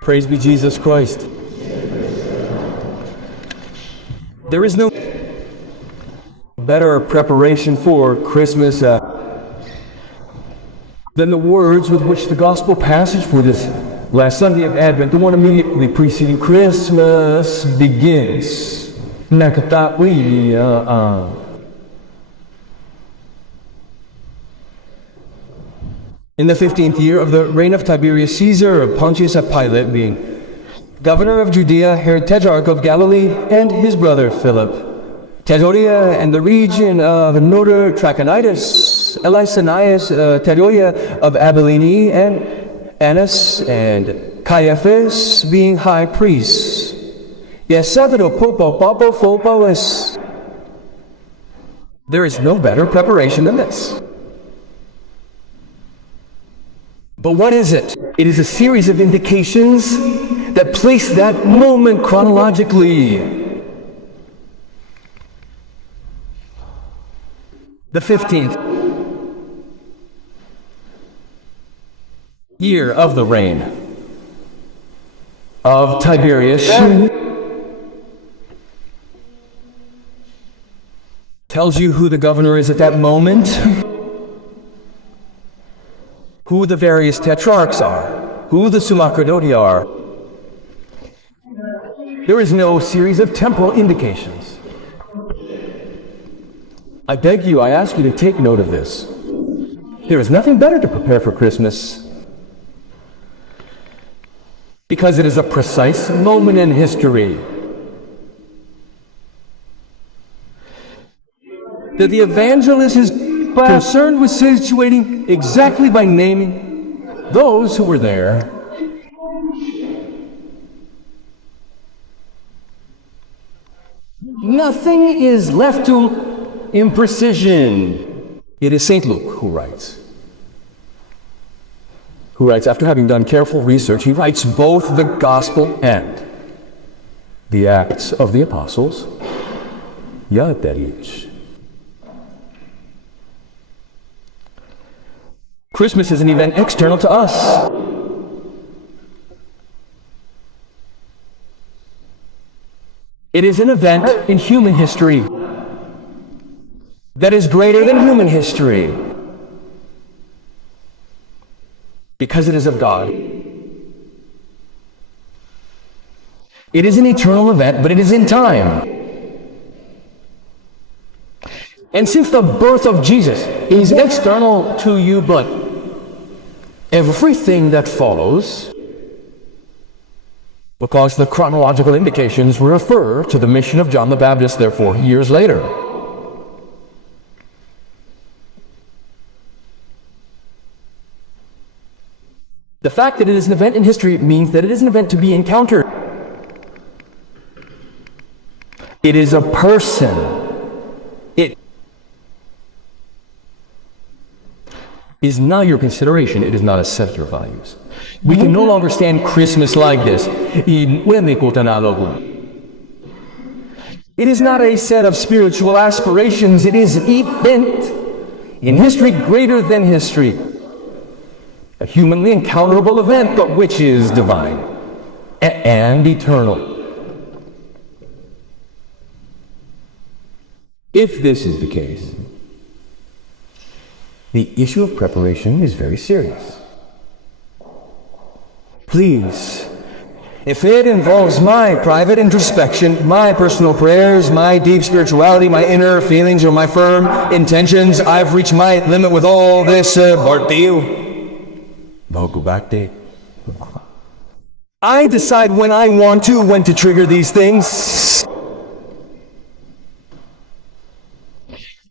Praise be Jesus Christ. There is no better preparation for Christmas than the words with which the gospel passage for this last Sunday of Advent, the one immediately preceding Christmas, begins. Nakatawi. In the 15th year of the reign of Tiberius Caesar, Pontius Pilate being governor of Judea, Herod Tetrarch of Galilee, and his brother Philip, Tedoria and the region of Norder Trachonitis, Elisanias, Tedoria of Abilene, and Annas and Caiaphas being high priests. Yes, there is no better preparation than this. But what is it? It is a series of indications that place that moment chronologically. The 15th year of the reign of Tiberius tells you who the governor is at that moment, who the various tetrarchs are, who the sumacerdoti are. There is no series of temporal indications. I beg you, I ask you to take note of this. There is nothing better to prepare for Christmas, because it is a precise moment in history that the evangelist is concerned with situating exactly by naming those who were there. Nothing is left to imprecision. It is St. Luke who writes, after having done careful research, he writes both the Gospel and the Acts of the Apostles. Christmas is an event external to us. It is an event in human history that is greater than human history, because it is of God. It is an eternal event, but it is in time. And since the birth of Jesus is external to you, but everything that follows, because the chronological indications refer to the mission of John the Baptist, therefore, years later. The fact that it is an event in history means that it is an event to be encountered. It is a person. It is not your consideration. It is not a set of your values. We can no longer stand Christmas like this. It is not a set of spiritual aspirations. It is an event in history greater than history. A humanly encounterable event, but which is divine and eternal. If this is the case, the issue of preparation is very serious. Please, if it involves my private introspection, my personal prayers, my deep spirituality, my inner feelings, or my firm intentions, I've reached my limit with all this, I decide when I want to, when to trigger these things.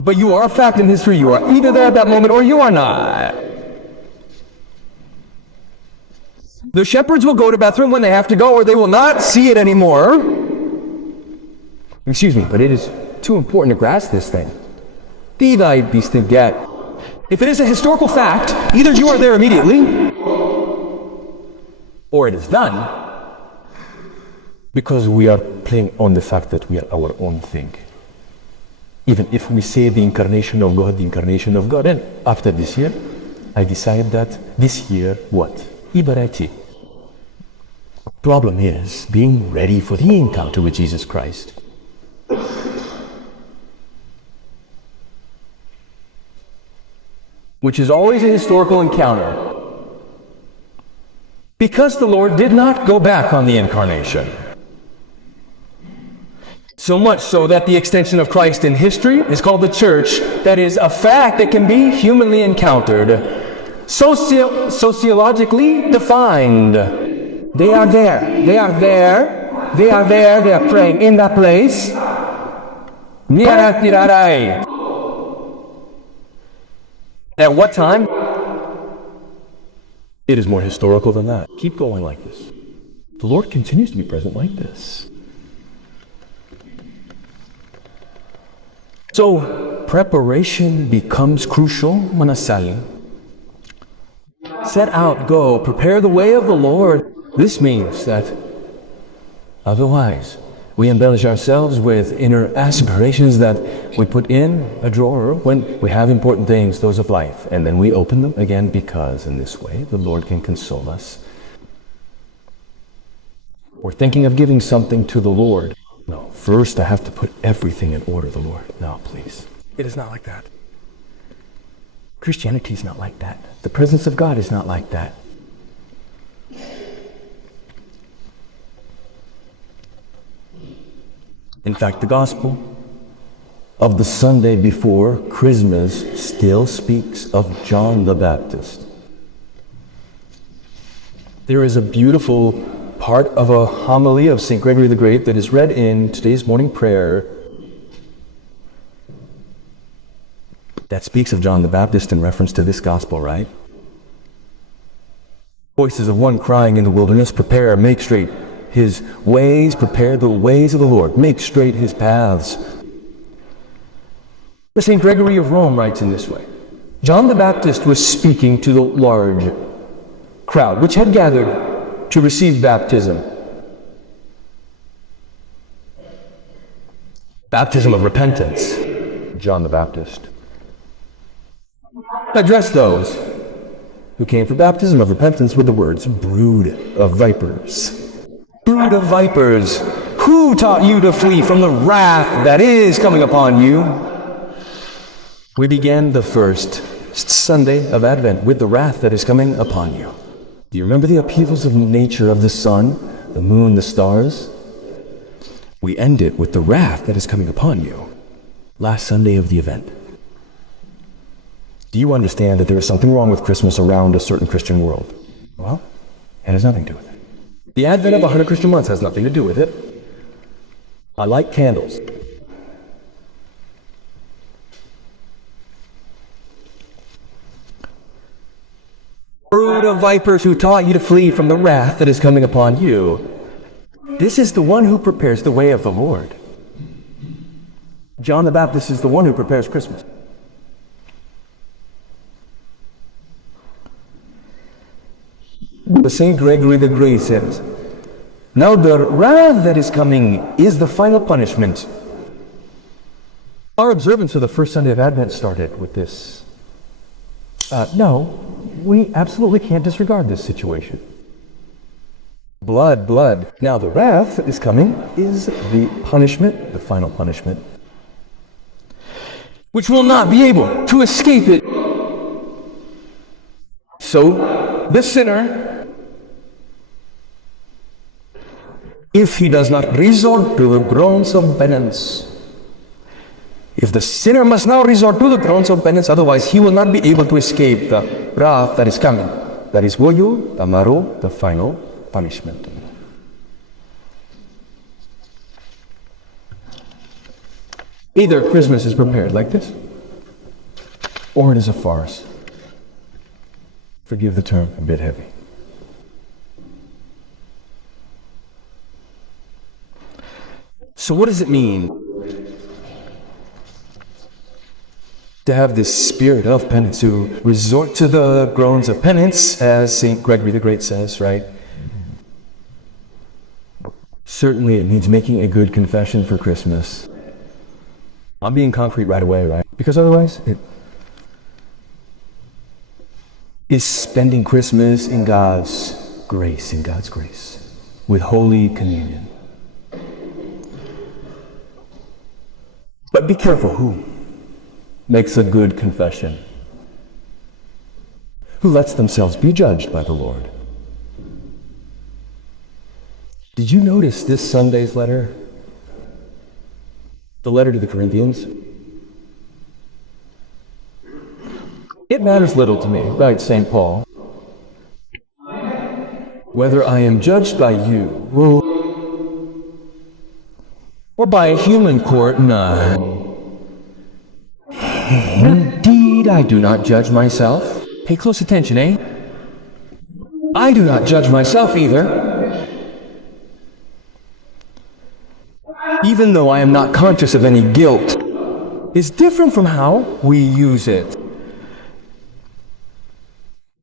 But you are a fact in history. You are either there at that moment or you are not. The shepherds will go to Bethlehem when they have to go, or they will not see it anymore. Excuse me, but it is too important to grasp this thing. If it is a historical fact, either you are there immediately, or it is done, because we are playing on the fact that we are our own thing. Even if we say the incarnation of God, and after this year, I decide that this year, what? Ibarati. Problem is being ready for the encounter with Jesus Christ. Which is always a historical encounter. Because the Lord did not go back on the incarnation. So much so that the extension of Christ in history is called the church. That is a fact that can be humanly encountered. Sociologically defined. They are there. They are there. They are there. They are praying in that place. At what time? It is more historical than that. Keep going like this. The Lord continues to be present like this. So, preparation becomes crucial, manasal. Set out, go, prepare the way of the Lord. This means that otherwise, we embellish ourselves with inner aspirations that we put in a drawer when we have important things, those of life, and then we open them again because in this way the Lord can console us. We're thinking of giving something to the Lord. No, first I have to put everything in order, the Lord. No, please. It is not like that. Christianity is not like that. The presence of God is not like that. In fact, the gospel of the Sunday before Christmas still speaks of John the Baptist. There is a beautiful part of a homily of St. Gregory the Great that is read in today's morning prayer that speaks of John the Baptist in reference to this gospel, right? Voices of one crying in the wilderness, prepare, make straight his ways, prepare the ways of the Lord, make straight his paths. But St. Gregory of Rome writes in this way. John the Baptist was speaking to the large crowd which had gathered to receive baptism. Baptism of repentance. John the Baptist addressed those who came for baptism of repentance with the words, brood of vipers. Brood of vipers, who taught you to flee from the wrath that is coming upon you? We began the first Sunday of Advent with the wrath that is coming upon you. Do you remember the upheavals of nature of the sun, the moon, the stars? We end it with the wrath that is coming upon you. Last Sunday of the Advent. Do you understand that there is something wrong with Christmas around a certain Christian world? Well, it has nothing to do with it. The Advent of 100 Christian months has nothing to do with it. I light candles. Brood of vipers who taught you to flee from the wrath that is coming upon you. This is the one who prepares the way of the Lord. John the Baptist is the one who prepares Christmas. But St. Gregory the Great says, now the wrath that is coming is the final punishment. Our observance of the first Sunday of Advent started with this. No, we absolutely can't disregard this situation. Blood, blood. Now the wrath that is coming is the punishment, the final punishment, which will not be able to escape it. So, the sinner, if he does not resort to the groans of penance, if the sinner must now resort to the groans of penance, otherwise he will not be able to escape the wrath that is coming. That is woyo, tamaro, the final punishment. Either Christmas is prepared like this, or it is a farce. Forgive the term, a bit heavy. So what does it mean to have this spirit of penance, to resort to the groans of penance, as St. Gregory the Great says, right? Certainly it means making a good confession for Christmas. I'm being concrete right away, right? Because otherwise it is spending Christmas in God's grace, with Holy Communion. But be careful who makes a good confession, who lets themselves be judged by the Lord. Did you notice this Sunday's letter? The letter to the Corinthians? It matters little to me, writes St. Paul, whether I am judged by you or by a human court. No. Indeed, I do not judge myself. Pay close attention, eh? I do not judge myself either. Even though I am not conscious of any guilt, is different from how we use it.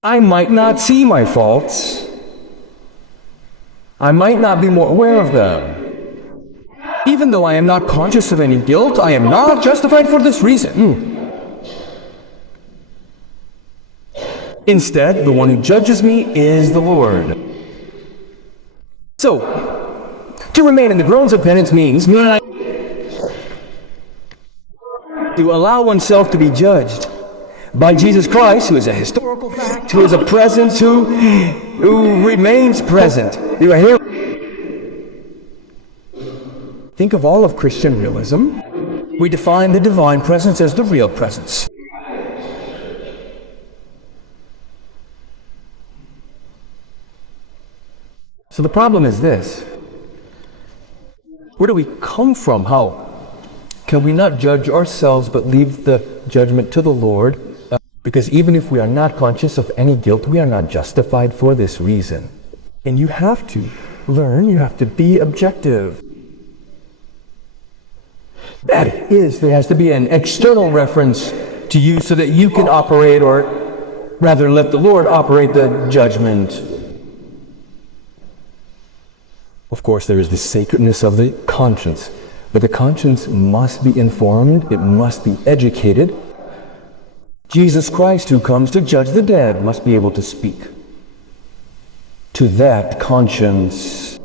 I might not see my faults. I might not be more aware of them. Even though I am not conscious of any guilt, I am not justified for this reason. Instead, the one who judges me is the Lord. So, to remain in the groans of penance means to allow oneself to be judged by Jesus Christ, who is a historical fact, who is a presence, who remains present. You are here. Think of all of Christian realism. We define the divine presence as the real presence. So the problem is this. Where do we come from? How can we not judge ourselves but leave the judgment to the Lord? Because even if we are not conscious of any guilt, we are not justified for this reason. And you have to learn, you have to be objective. That is, there has to be an external reference to you so that you can operate, or rather let the Lord operate the judgment. Of course, there is the sacredness of the conscience, but the conscience must be informed, it must be educated. Jesus Christ, who comes to judge the dead, must be able to speak to that conscience.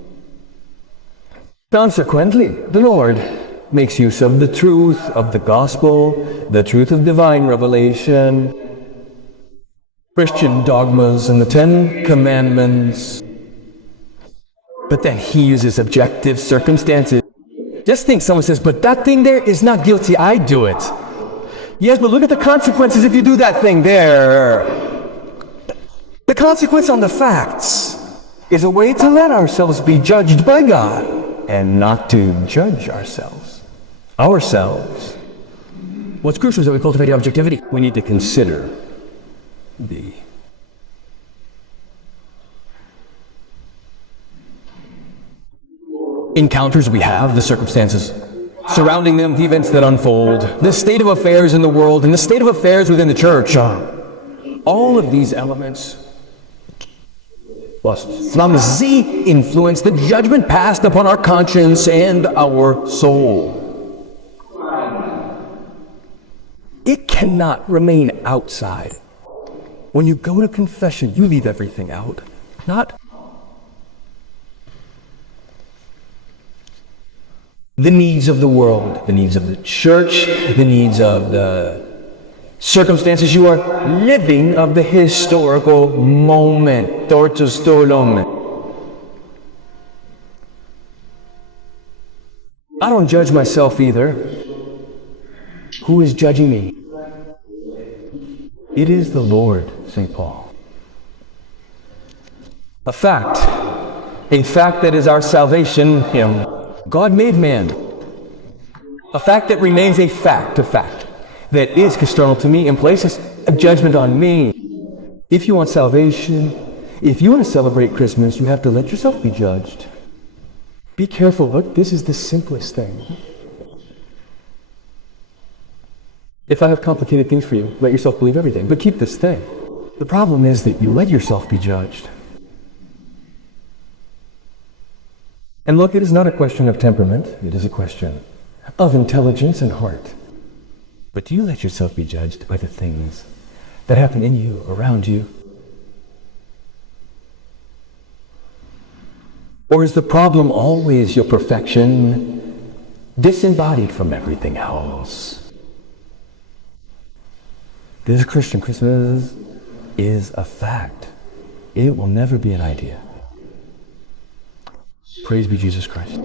Consequently, the Lord makes use of the truth of the gospel, the truth of divine revelation, Christian dogmas, and the 10 Commandments. But then he uses objective circumstances. Just think, someone says, but that thing there is not guilty, I do it. Yes, but look at the consequences if you do that thing there. The consequence on the facts is a way to let ourselves be judged by God and not to judge ourselves. What's crucial is that we cultivate objectivity. We need to consider the encounters we have, the circumstances surrounding them, the events that unfold, the state of affairs in the world, and the state of affairs within the church. All of these elements sie influence the judgment passed upon our conscience and our soul. It cannot remain outside. When you go to confession, you leave everything out. Not the needs of the world, the needs of the church, the needs of the circumstances. You are living of the historical moment, tortus stolum. I don't judge myself either. Who is judging me? It is the Lord, St. Paul. A fact that is our salvation, Him. God made man. A fact that remains a fact that is external to me and places a judgment on me. If you want salvation, if you want to celebrate Christmas, you have to let yourself be judged. Be careful. Look, this is the simplest thing. If I have complicated things for you, let yourself believe everything. But keep this thing. The problem is that you let yourself be judged. And look, it is not a question of temperament. It is a question of intelligence and heart. But do you let yourself be judged by the things that happen in you, around you? Or is the problem always your perfection, disembodied from everything else? This Christian Christmas is a fact. It will never be an idea. Praise be Jesus Christ.